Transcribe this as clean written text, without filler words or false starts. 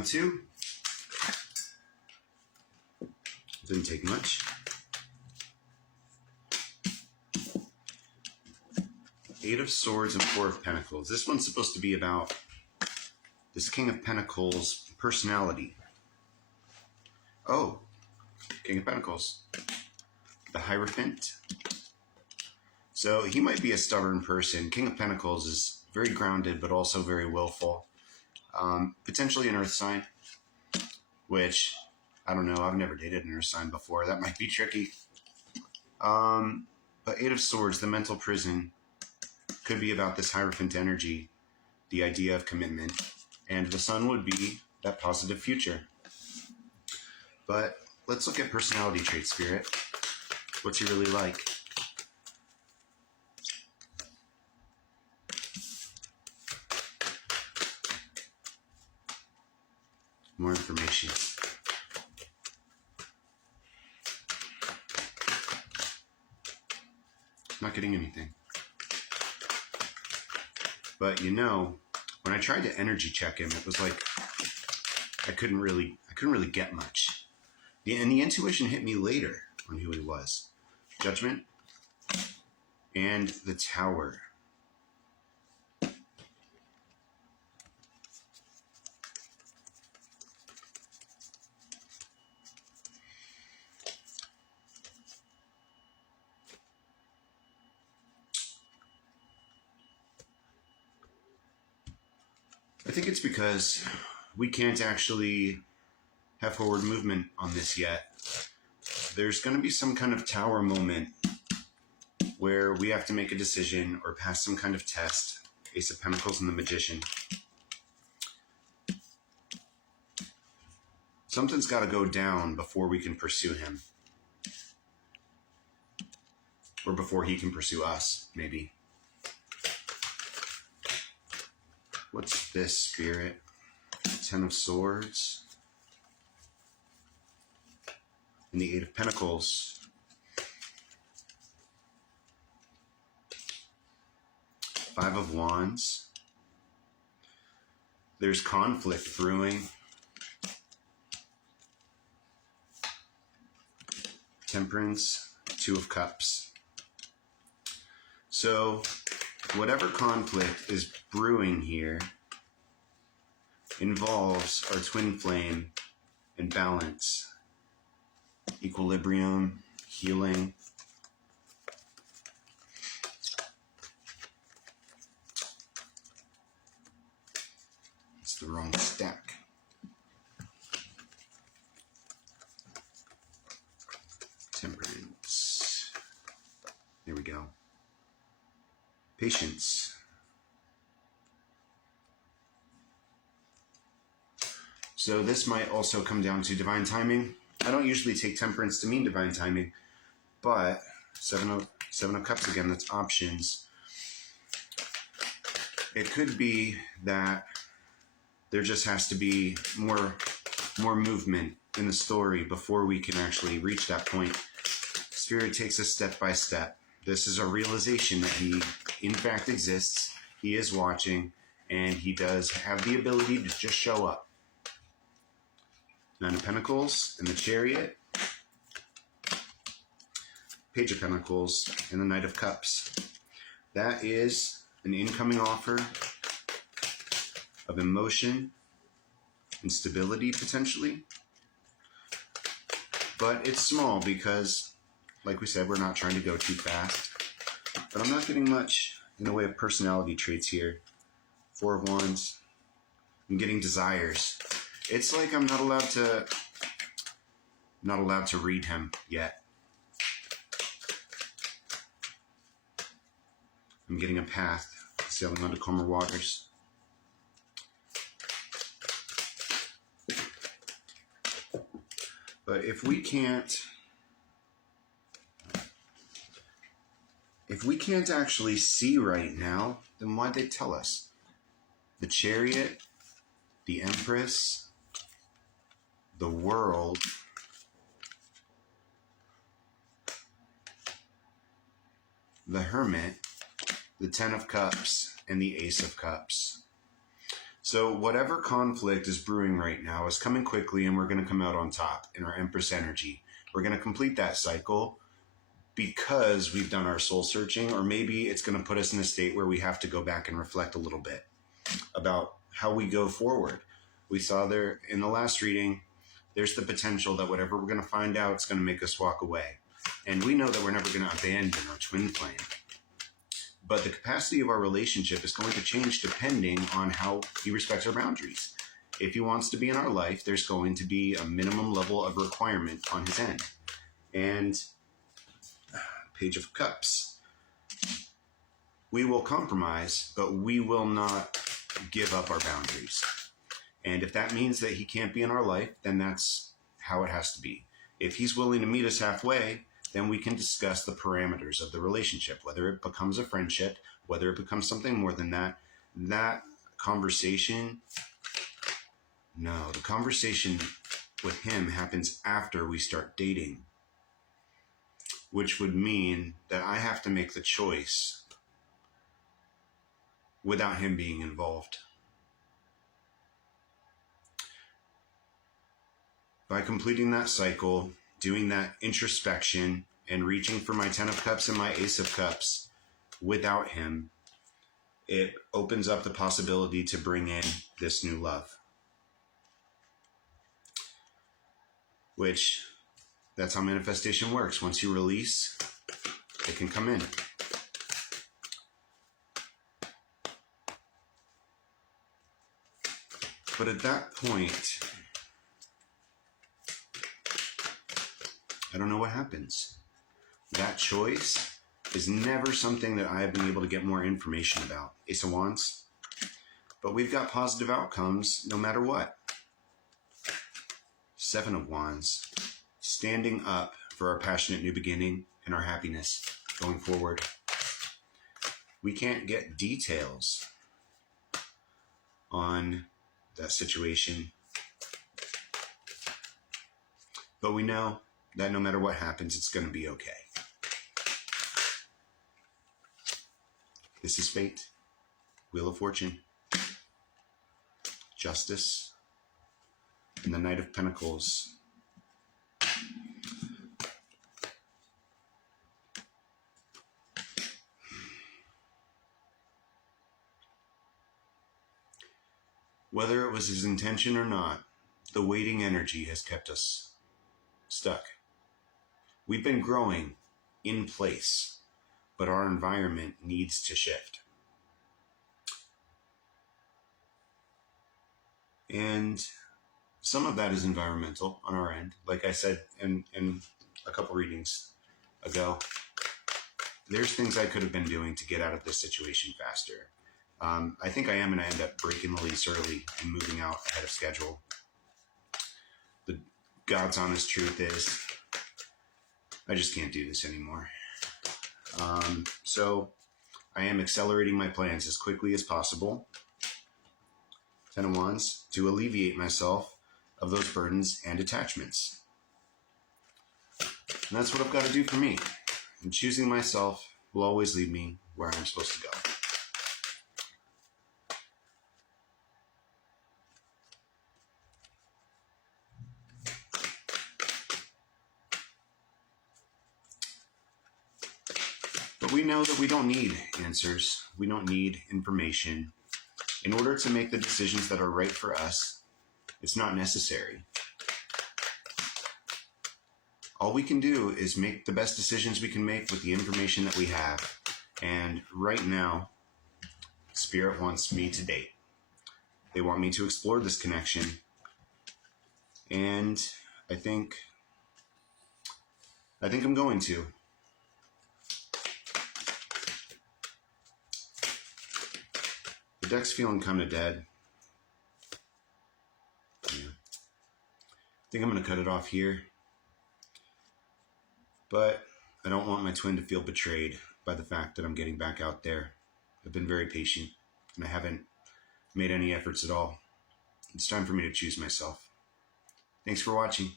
Round two. Didn't take much. Eight of Swords and Four of Pentacles. This one's supposed to be about this King of Pentacles personality. Oh, King of Pentacles. The Hierophant. So he might be a stubborn person. King of Pentacles is very grounded, but also very willful. Potentially an earth sign, which, I don't know, I've never dated an earth sign before. That might be tricky. But Eight of Swords, the mental prison, could be about this Hierophant energy, the idea of commitment. And the Sun would be that positive future. But let's look at personality traits, Spirit. What's he really like? More information. Not getting anything. But you know, when I tried to energy check him, it was like I couldn't really get much. And the intuition hit me later on who he was. Judgment and the Tower. I think it's because we can't actually have forward movement on this yet. There's going to be some kind of Tower moment where we have to make a decision or pass some kind of test. Ace of Pentacles and the Magician. Something's got to go down before we can pursue him. Or before he can pursue us, maybe. What's this, Spirit? Ten of Swords. And the Eight of Pentacles. Five of Wands. There's conflict brewing. Temperance. Two of Cups. So, whatever conflict is brewing here involves our twin flame and balance, equilibrium, healing. It's the wrong stack. Temperance. There we go. Patience. So this might also come down to divine timing. I don't usually take temperance to mean divine timing, but Seven of Cups again, that's options. It could be that there just has to be more movement in the story before we can actually reach that point. Spirit takes us step by step. This is a realization that he, in fact, exists. He is watching, and he does have the ability to just show up. Nine of Pentacles and the Chariot. Page of Pentacles and the Knight of Cups. That is an incoming offer of emotion and stability, potentially. But it's small because, like we said, we're not trying to go too fast. But I'm not getting much in the way of personality traits here. Four of Wands. I'm getting desires. It's like I'm not allowed to read him yet. I'm getting a path, sailing onto calmer waters. But if we can't actually see right now, then why'd they tell us? The Chariot, the Empress, the World, the Hermit, the Ten of Cups, and the Ace of Cups. So whatever conflict is brewing right now is coming quickly, and we're going to come out on top in our Empress energy. We're going to complete that cycle because we've done our soul searching, or maybe it's going to put us in a state where we have to go back and reflect a little bit about how we go forward. We saw there in the last reading, there's the potential that whatever we're going to find out is going to make us walk away. And we know that we're never going to abandon our twin flame. But the capacity of our relationship is going to change depending on how he respects our boundaries. If he wants to be in our life, there's going to be a minimum level of requirement on his end. And Page of Cups. We will compromise, but we will not give up our boundaries. And if that means that he can't be in our life, then that's how it has to be. If he's willing to meet us halfway, then we can discuss the parameters of the relationship, whether it becomes a friendship, whether it becomes something more than that. That conversation, no, the conversation with him happens after we start dating, which would mean that I have to make the choice without him being involved. By completing that cycle, doing that introspection, and reaching for my 10 of Cups and my Ace of Cups without him, it opens up the possibility to bring in this new love. Which, that's how manifestation works. Once you release, it can come in. But at that point, I don't know what happens. That choice is never something that I have been able to get more information about. Ace of Wands. But we've got positive outcomes no matter what. Seven of Wands. Standing up for our passionate new beginning and our happiness going forward. We can't get details on that situation. But we know that no matter what happens, it's going to be okay. This is fate. Wheel of Fortune. Justice. And the Knight of Pentacles. Whether it was his intention or not, the waiting energy has kept us stuck. We've been growing in place, but our environment needs to shift. And some of that is environmental on our end. Like I said in a couple readings ago, there's things I could have been doing to get out of this situation faster. I think I am going to end up breaking the lease early and moving out ahead of schedule. The God's honest truth is, I just can't do this anymore. So I am accelerating my plans as quickly as possible. 10 of Wands, to alleviate myself of those burdens and attachments. And that's what I've got to do for me. And choosing myself will always lead me where I'm supposed to go. But we know that we don't need answers. We don't need information. In order to make the decisions that are right for us, it's not necessary. All we can do is make the best decisions we can make with the information that we have. And right now, Spirit wants me to date. They want me to explore this connection. And I think I'm going to. The deck's feeling kind of dead. Yeah. I think I'm going to cut it off here. But I don't want my twin to feel betrayed by the fact that I'm getting back out there. I've been very patient, and I haven't made any efforts at all. It's time for me to choose myself. Thanks for watching.